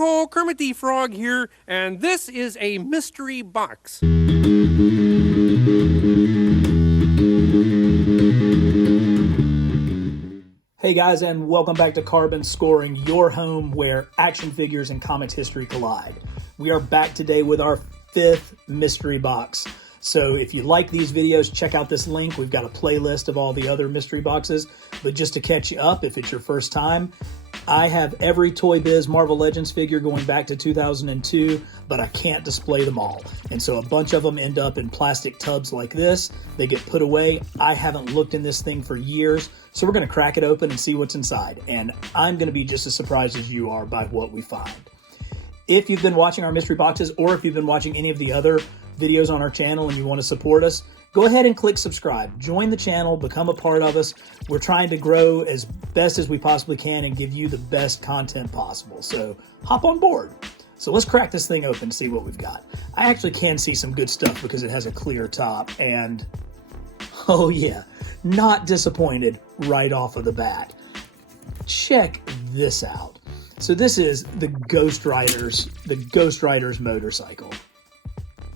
Hi-ho, Kermit the Frog here, and this is a mystery box. Hey guys, and welcome back to Carbon Scoring, your home where action figures and comics history collide. We are back today with our 5th mystery box. So if you like these videos, check out this link. We've got a playlist of all the other mystery boxes. But just to catch you up, if it's your first time, I have every Toy Biz Marvel Legends figure going back to 2002, but I can't display them all. And so a bunch of them end up in plastic tubs like this. They get put away. I haven't looked in this thing for years, so we're going to crack it open and see what's inside. And I'm going to be just as surprised as you are by what we find. If you've been watching our mystery boxes, or if you've been watching any of the other videos on our channel and you want to support us, go ahead and click subscribe. Join the channel, become a part of us. We're trying to grow as best as we possibly can and give you the best content possible. So hop on board. So let's crack this thing open and see what we've got. I actually can see some good stuff because it has a clear top, and oh yeah, not disappointed right off of the bat. Check this out. So this is the Ghost Rider's motorcycle.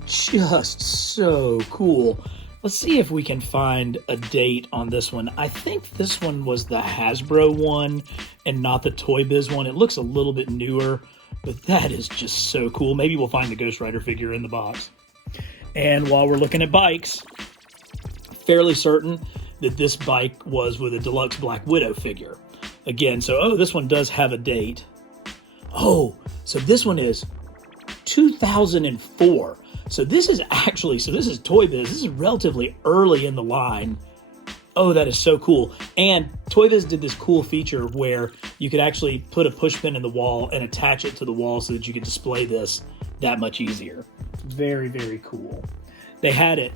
Just so cool. Let's see if we can find a date on this one. I think this one was the Hasbro one and not the Toy Biz one. It looks a little bit newer, but that is just so cool. Maybe we'll find the Ghost Rider figure in the box. And while we're looking at bikes, fairly certain that this bike was with a deluxe Black Widow figure. Again, so, this one does have a date. Oh, so this one is 2004. So this is Toy Biz. This is relatively early in the line. Oh, that is so cool. And Toy Biz did this cool feature where you could actually put a push pin in the wall and attach it to the wall so that you could display this that much easier. Very, very cool. They had it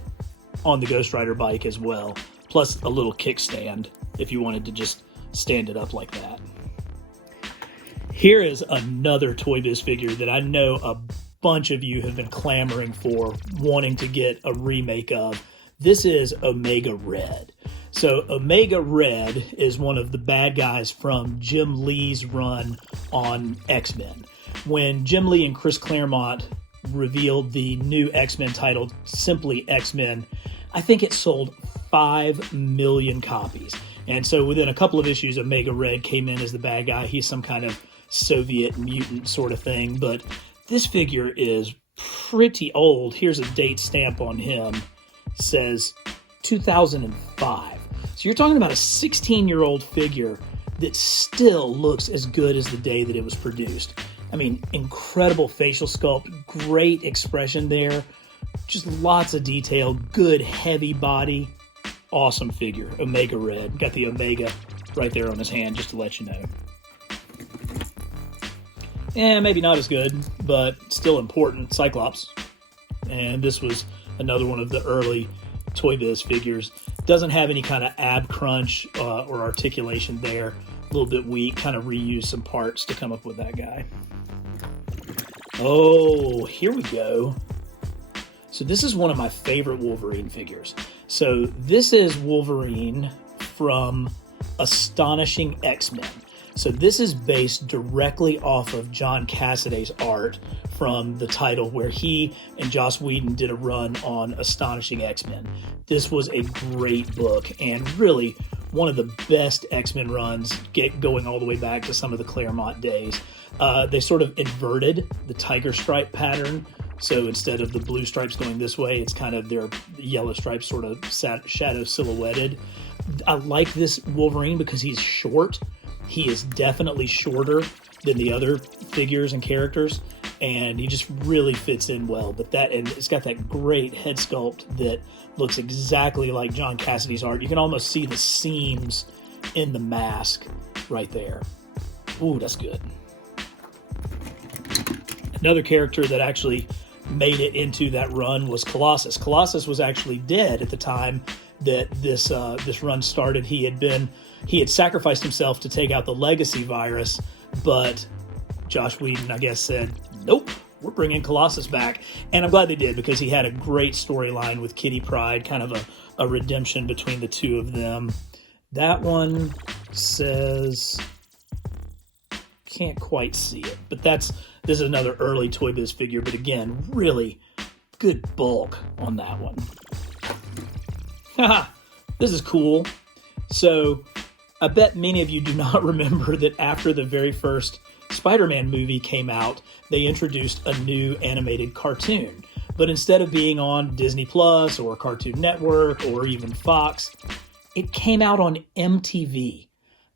on the Ghost Rider bike as well, plus a little kickstand if you wanted to just stand it up like that. Here is another Toy Biz figure that I know a bunch of you have been clamoring for, wanting to get a remake of. This is Omega Red. So Omega Red is one of the bad guys from Jim Lee's run on X-Men. When Jim Lee and Chris Claremont revealed the new X-Men titled simply X-Men, I think it sold 5 million copies. And so within a couple of issues, Omega Red came in as the bad guy. He's some kind of Soviet mutant sort of thing, but this figure is pretty old. Here's a date stamp on him. It says 2005. So you're talking about a 16-year-old figure that still looks as good as the day that it was produced. I mean, incredible facial sculpt, great expression there, just lots of detail, good heavy body, awesome figure. Omega Red. Got the Omega right there on his hand just to let you know. Maybe not as good, but still important. Cyclops. And this was another one of the early Toy Biz figures. Doesn't have any kind of ab crunch or articulation there. A little bit weak. Kind of reused some parts to come up with that guy. Oh, here we go. So this is one of my favorite Wolverine figures. So this is Wolverine from Astonishing X-Men. So this is based directly off of John Cassaday's art from the title where he and Joss Whedon did a run on Astonishing X-Men. This was a great book and really one of the best X-Men runs, going all the way back to some of the Claremont days. They sort of inverted the tiger stripe pattern. So instead of the blue stripes going this way, it's kind of their yellow stripes sort of shadow silhouetted. I like this Wolverine because he's short. He is definitely shorter than the other figures and characters, and he just really fits in well. And it's got that great head sculpt that looks exactly like John Cassaday's art. You can almost see the seams in the mask right there. Ooh, that's good. Another character that actually made it into that run was Colossus. Colossus was actually dead at the time that this run started. He had sacrificed himself to take out the legacy virus, but Joss Whedon, I guess, said, nope, we're bringing Colossus back. And I'm glad they did, because he had a great storyline with Kitty Pryde, kind of a redemption between the two of them. That one says can't quite see it, but this is another early Toy Biz figure, but again, really good bulk on that one. Haha, this is cool. So I bet many of you do not remember that after the very first Spider-Man movie came out, they introduced a new animated cartoon. But instead of being on Disney Plus or Cartoon Network or even Fox, it came out on MTV.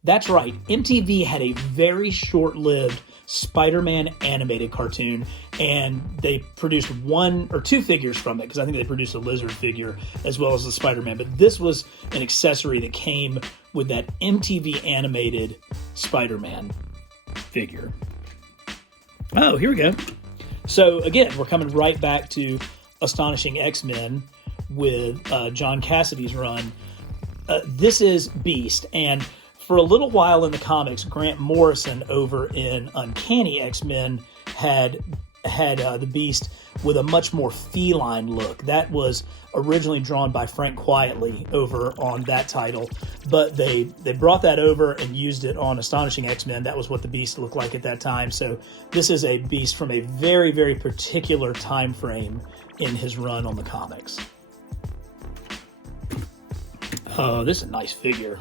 That's right, MTV had a very short-lived Spider-Man animated cartoon, and they produced 1 or 2 figures from it, because I think they produced a Lizard figure as well as the Spider-Man. But this was an accessory that came with that MTV animated Spider-Man figure. Oh, here we go. So again, we're coming right back to Astonishing X-Men with John Cassidy's run. This is Beast, and for a little while in the comics, Grant Morrison over in Uncanny X-Men had the Beast with a much more feline look. That was originally drawn by Frank Quietly over on that title, but they brought that over and used it on Astonishing X-Men. That was what the Beast looked like at that time. So this is a Beast from a very, very particular time frame in his run on the comics. Oh, this is a nice figure.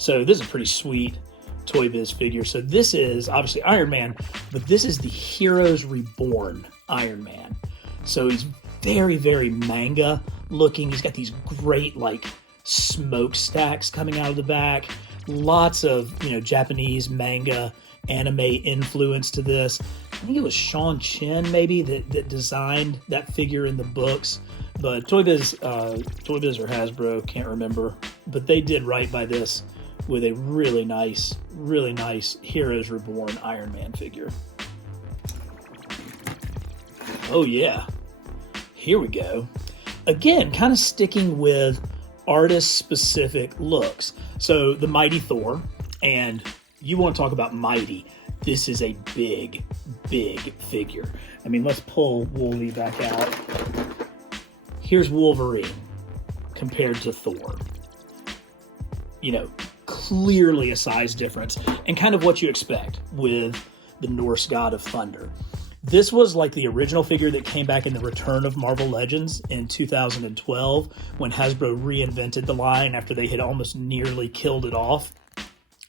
So this is a pretty sweet Toy Biz figure. So this is obviously Iron Man, but this is the Heroes Reborn Iron Man. So he's very, very manga looking. He's got these great like smokestacks coming out of the back. Lots of, Japanese manga anime influence to this. I think it was Sean Chen maybe that designed that figure in the books. But Toy Biz or Hasbro, can't remember. But they did right by this with a really nice Heroes Reborn Iron Man figure. Oh yeah, here we go. Again, kind of sticking with artist-specific looks. So the Mighty Thor, and you want to talk about mighty. This is a big, big figure. I mean, let's pull Wolvie back out. Here's Wolverine compared to Thor. Clearly a size difference, and kind of what you expect with the Norse god of thunder. This was like the original figure that came back in the Return of Marvel Legends in 2012 when Hasbro reinvented the line after they had almost nearly killed it off.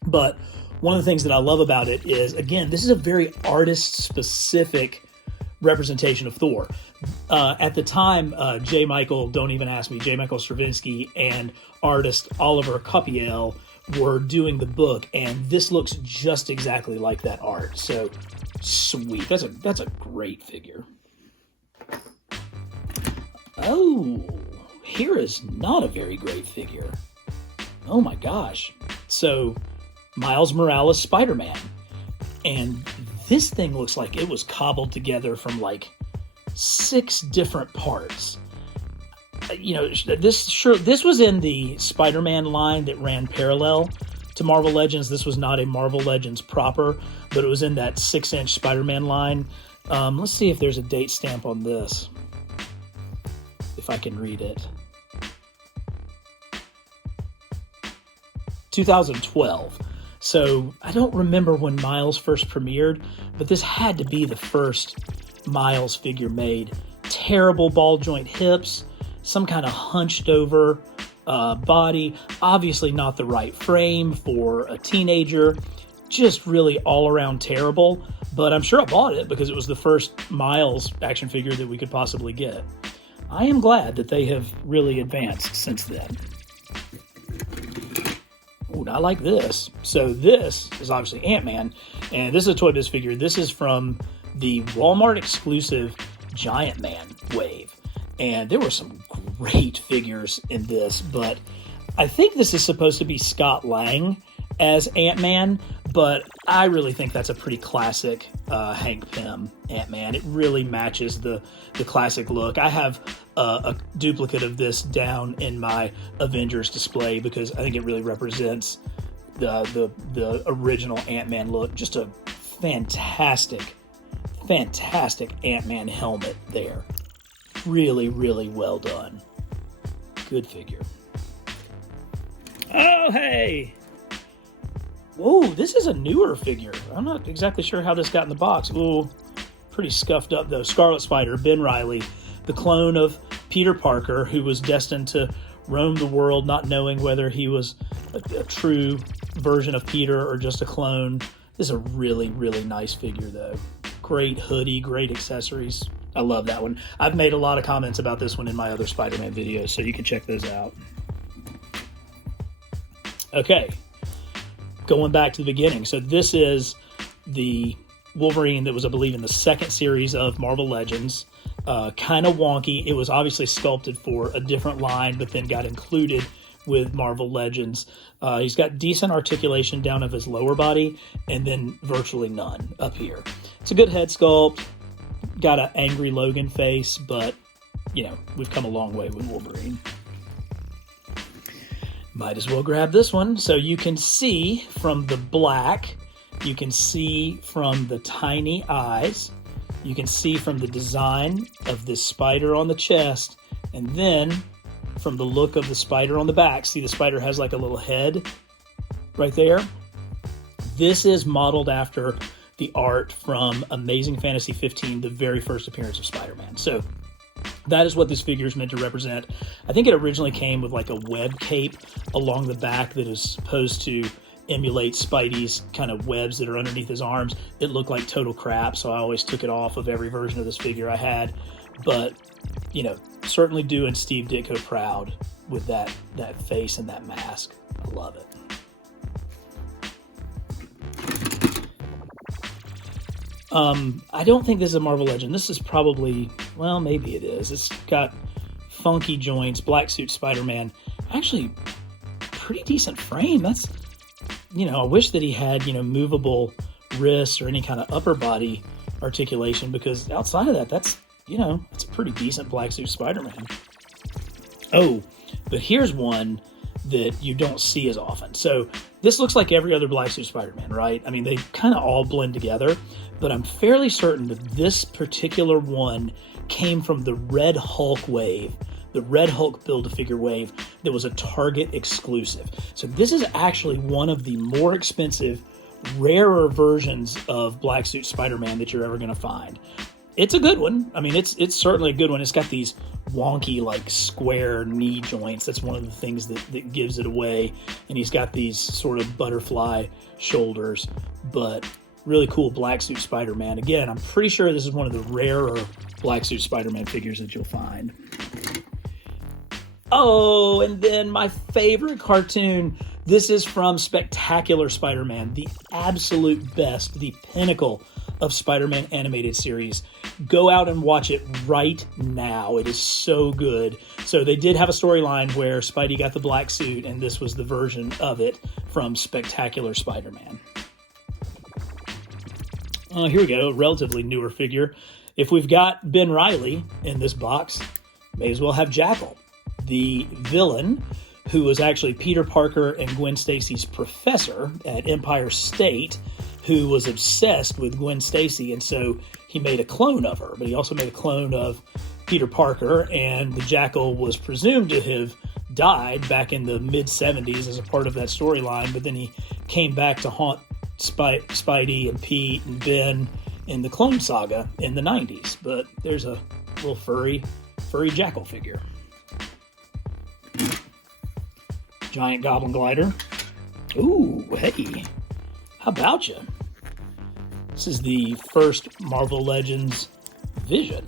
But one of the things that I love about it is, again, this is a very artist-specific representation of Thor. At the time, J. Michael Straczynski and artist Oliver Copiel were doing the book, and this looks just exactly like that art. So sweet. That's a great figure. Oh, here is not a very great figure. Oh my gosh. So Miles Morales Spider-Man. And this thing looks like it was cobbled together from like 6 different parts. This was in the Spider-Man line that ran parallel to Marvel Legends. This was not a Marvel Legends proper, but it was in that 6-inch Spider-Man line. Let's see if there's a date stamp on this, if I can read it. 2012. So I don't remember when Miles first premiered, but this had to be the first Miles figure made. Terrible ball joint hips, some kind of hunched over body, obviously not the right frame for a teenager, just really all around terrible. But I'm sure I bought it because it was the first Miles action figure that we could possibly get. I am glad that they have really advanced since then. Ooh, I like this. So this is obviously Ant-Man, and this is a Toy Biz figure. This is from the Walmart exclusive Giant Man wave. And there were some great figures in this, but I think this is supposed to be Scott Lang as Ant-Man, but I really think that's a pretty classic Hank Pym Ant-Man. It really matches the classic look. I have a duplicate of this down in my Avengers display because I think it really represents the original Ant-Man look. Just a fantastic Ant-Man helmet there. Really, really well done. Good figure. Oh, hey! Whoa, this is a newer figure. I'm not exactly sure how this got in the box. Ooh, pretty scuffed up though. Scarlet Spider, Ben Reilly, the clone of Peter Parker, who was destined to roam the world not knowing whether he was a true version of Peter or just a clone. This is a really, really nice figure though. Great hoodie, great accessories. I love that one. I've made a lot of comments about this one in my other Spider-Man videos, so you can check those out. Okay, going back to the beginning. So this is the Wolverine that was, I believe, in the second series of Marvel Legends. Kind of wonky. It was obviously sculpted for a different line, but then got included with Marvel Legends. He's got decent articulation down of his lower body, and then virtually none up here. It's a good head sculpt. Got an angry Logan face, but, you know, we've come a long way with Wolverine. Might as well grab this one. So you can see from the black, you can see from the tiny eyes, you can see from the design of this spider on the chest, and then from the look of the spider on the back. See, the spider has like a little head right there. This is modeled after the art from Amazing Fantasy 15, the very first appearance of Spider-Man. So that is what this figure is meant to represent. I think it originally came with like a web cape along the back that is supposed to emulate Spidey's kind of webs that are underneath his arms. It looked like total crap, so I always took it off of every version of this figure I had. But, you know, certainly doing Steve Ditko proud with that face and that mask. I love it. I don't think this is a Marvel Legend. This is probably, well, maybe it is. It's got funky joints, black suit Spider-Man. Actually, pretty decent frame. That's, you know, I wish that he had, you know, movable wrists or any kind of upper body articulation, because outside of that, that's, you know, it's a pretty decent black suit Spider-Man. Oh, but here's one that you don't see as often. So this looks like every other black suit Spider-Man, right? I mean, they kind of all blend together, but I'm fairly certain that this particular one came from the Red Hulk wave, the Red Hulk Build-A-Figure wave that was a Target exclusive. So this is actually one of the more expensive, rarer versions of black suit Spider-Man that you're ever going to find. It's a good one. I mean, it's certainly a good one. It's got these wonky, like, square knee joints. That's one of the things that gives it away. And he's got these sort of butterfly shoulders, but really cool black suit Spider-Man. Again, I'm pretty sure this is one of the rarer black suit Spider-Man figures that you'll find. Oh, and then my favorite cartoon. This is from Spectacular Spider-Man, the absolute best, the pinnacle of Spider-Man animated series. Go out and watch it right now. It is so good. So they did have a storyline where Spidey got the black suit, and this was the version of it from Spectacular Spider-Man. Here we go, relatively newer figure. If we've got Ben Reilly in this box, may as well have Jackal, the villain who was actually Peter Parker and Gwen Stacy's professor at Empire State, who was obsessed with Gwen Stacy, and so he made a clone of her, but he also made a clone of Peter Parker, and the Jackal was presumed to have died back in the mid-70s as a part of that storyline, but then he came back to haunt Spidey and Pete and Ben in the Clone Saga in the 90s. But there's a little furry Jackal figure. Giant Goblin Glider. Ooh, hey, how about you? This is the first Marvel Legends Vision.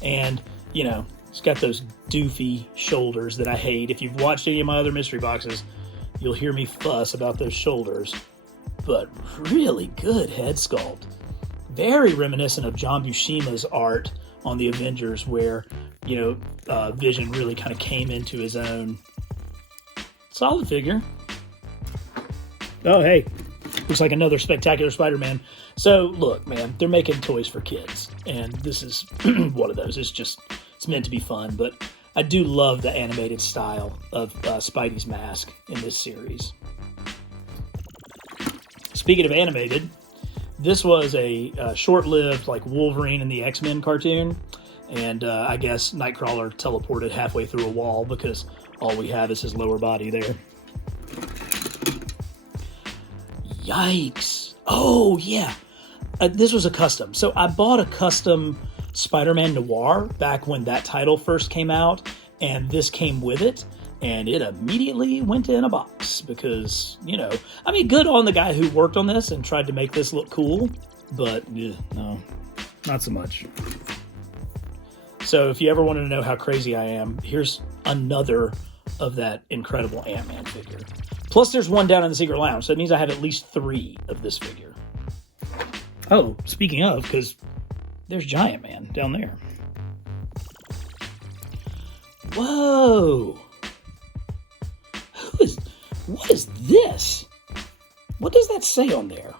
And, you know, it's got those doofy shoulders that I hate. If you've watched any of my other mystery boxes, you'll hear me fuss about those shoulders. But really good head sculpt. Very reminiscent of John Buscema's art on the Avengers, where, you know, Vision really kind of came into his own. Solid figure. Oh, hey. Looks like another Spectacular Spider-Man. So, look, man, they're making toys for kids. And this is one of those. It's meant to be fun. But I do love the animated style of Spidey's mask in this series. Speaking of animated, this was a short-lived, like, Wolverine and the X-Men cartoon. And I guess Nightcrawler teleported halfway through a wall because all we have is his lower body there. Yikes. Oh, yeah. This was a custom. So I bought a custom Spider-Man Noir back when that title first came out, and this came with it, and it immediately went in a box because, you know, I mean, good on the guy who worked on this and tried to make this look cool, but no, not so much. So if you ever wanted to know how crazy I am, here's another of that incredible Ant-Man figure. Plus there's one down in the Secret Lounge, so it means I have at least 3 of this figure. Oh, speaking of, because there's Giant Man down there. Whoa! What is this? What does that say on there?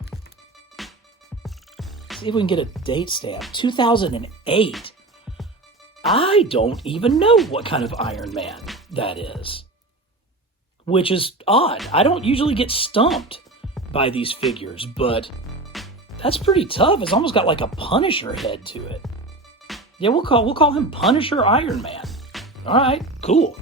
See if we can get a date stamp. 2008. I don't even know what kind of Iron Man that is. Which is odd. I don't usually get stumped by these figures, but that's pretty tough. It's almost got like a Punisher head to it. Yeah, we'll call him Punisher Iron Man. All right, cool.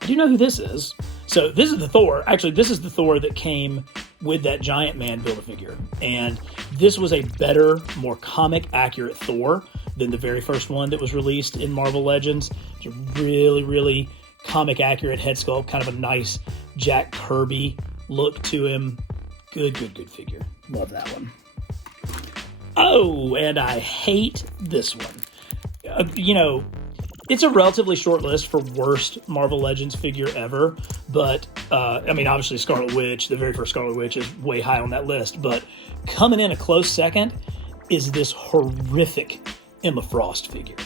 I do know who this is. So this is the Thor. Actually, this is the Thor that came with that Giant Man Build-A-Figure. And this was a better, more comic-accurate Thor than the very first one that was released in Marvel Legends. It's a really, really comic-accurate head sculpt. Kind of a nice Jack Kirby look to him. Good figure. Love that one. Oh, and I hate this one. You know, it's a relatively short list for worst Marvel Legends figure ever, but, I mean, obviously Scarlet Witch, the very first Scarlet Witch, is way high on that list, but coming in a close second is this horrific Emma Frost figure.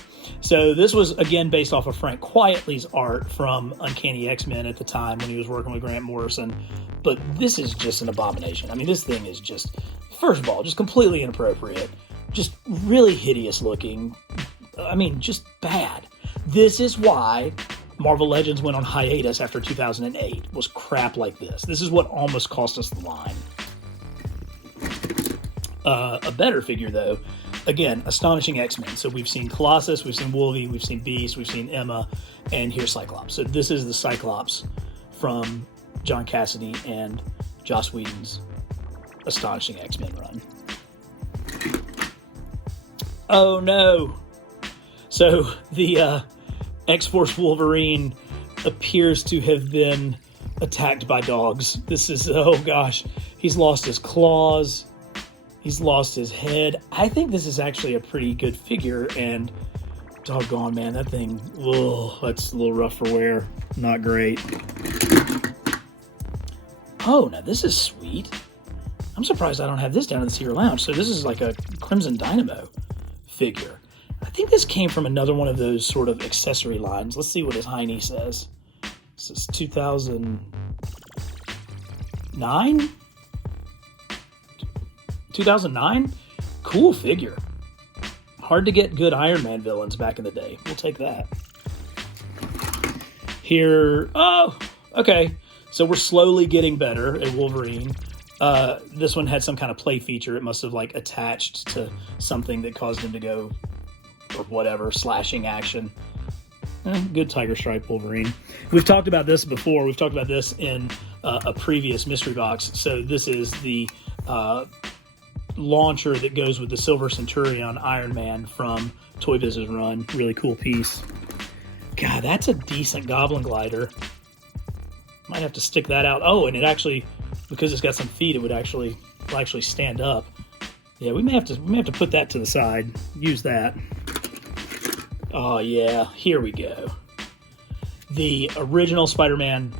So this was, again, based off of Frank Quitely's art from Uncanny X-Men at the time when he was working with Grant Morrison, but this is just an abomination. I mean, this thing is just, first of all, just completely inappropriate, just really hideous looking. I mean, just bad. This is why Marvel Legends went on hiatus after 2008, was crap like this. This is what almost cost us the line. A better figure, though, again, Astonishing X-Men. So we've seen Colossus, we've seen Wolverine, we've seen Beast, we've seen Emma, and here's Cyclops. So this is the Cyclops from John Cassidy and Joss Whedon's Astonishing X-Men run. Oh no! So the X-Force Wolverine appears to have been attacked by dogs. This is, oh gosh, he's lost his claws, he's lost his head. I think this is actually a pretty good figure, and doggone, man, that thing, oh, that's a little rough for wear. Not great. Oh, now this is sweet. I'm surprised I don't have this down in the Secret Lounge. So this is like a Crimson Dynamo figure. I think this came from another one of those sort of accessory lines. Let's see what his hiney says. This is 2009? 2009? Cool figure. Hard to get good Iron Man villains back in the day. We'll take that. Here, oh, okay. So we're slowly getting better at Wolverine. This one had some kind of play feature. It must have like attached to something that caused him to go, or whatever, slashing action. Good Tiger Stripe Wolverine. We've talked about this before. We've talked about this in a previous mystery box. So this is the launcher that goes with the Silver Centurion Iron Man from Toy Biz's run. Really cool piece. God, that's a decent Goblin Glider. Might have to stick that out. Oh, and it actually, because it's got some feet, it will actually stand up. Yeah, we may have to put that to the side. Use that. Oh yeah, here we go. The original Spider-Man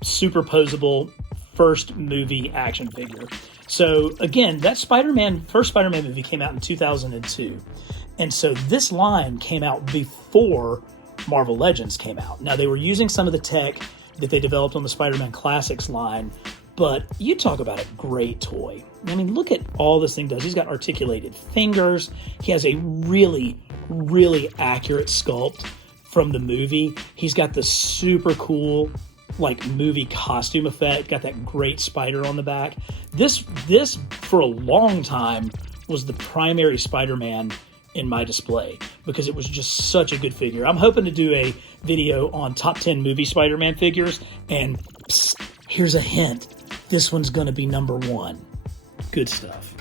superposable first movie action figure. So again, that first Spider-Man movie came out in 2002. And so this line came out before Marvel Legends came out. Now they were using some of the tech that they developed on the Spider-Man Classics line, but you talk about a great toy. I mean, look at all this thing does. He's got articulated fingers. He has a really, really accurate sculpt from the movie. He's got the super cool, like, movie costume effect. Got that great spider on the back. This for a long time was the primary Spider-Man in my display because it was just such a good figure. I'm hoping to do a video on top 10 movie Spider-Man figures, and psst, here's a hint. this one's going to be number one. Good stuff.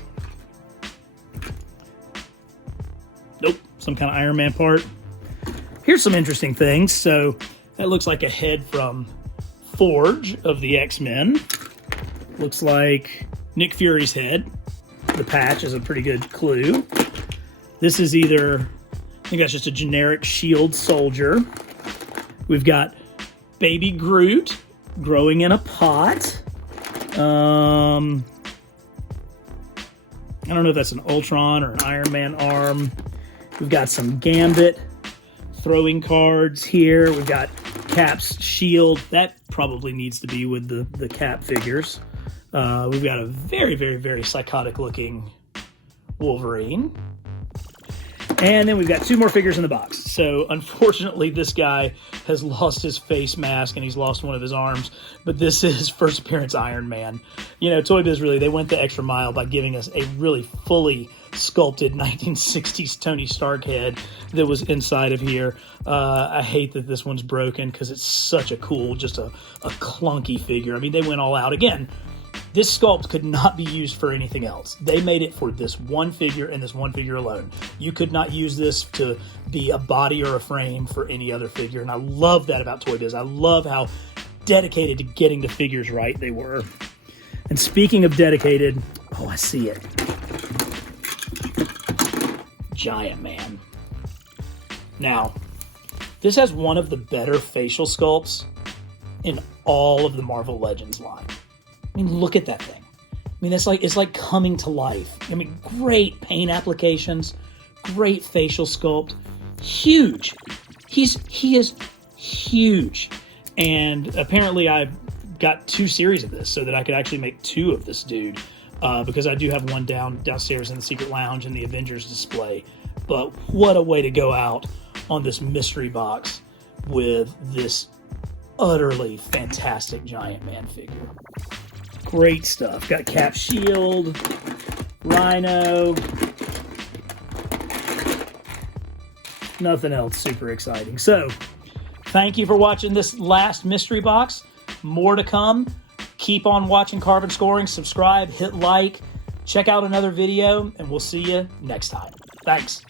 Nope, some kind of Iron Man part. Here's some interesting things. So that looks like a head from Forge of the X-Men. Looks like Nick Fury's head. The patch is a pretty good clue. This is either, I think that's just a generic SHIELD soldier. We've got Baby Groot growing in a pot. I don't know if that's an Ultron or an Iron Man arm. We've got some Gambit throwing cards here. We've got Cap's shield. That probably needs to be with the Cap figures. We've got a very, very, very psychotic looking Wolverine. And then we've got two more figures in the box. So unfortunately, this guy has lost his face mask and he's lost one of his arms. But this is first appearance Iron Man. You know, Toy Biz really, they went the extra mile by giving us a really fully sculpted 1960s Tony Stark head that was inside of here. I hate that this one's broken because it's such a cool, just a clunky figure. I mean, they went all out. Again, this sculpt could not be used for anything else. They made it for this one figure and this one figure alone. You could not use this to be a body or a frame for any other figure. And I love that about Toy Biz. I love how dedicated to getting the figures right they were. And speaking of dedicated, oh, I see it. Giant Man. Now, this has one of the better facial sculpts in all of the Marvel Legends line. I mean, look at that thing. I mean, it's like coming to life. I mean, great paint applications, great facial sculpt, huge. He is huge. And apparently I've got 2 series of this so that I could actually make 2 of this dude, because I do have one downstairs in the Secret Lounge in the Avengers display. But what a way to go out on this mystery box with this utterly fantastic Giant Man figure. Great stuff. Got Cap shield, Rhino. Nothing else super exciting. So, thank you for watching this last mystery box. More to come. Keep on watching Carbon Scoring. Subscribe, hit like, check out another video, and we'll see you next time. Thanks.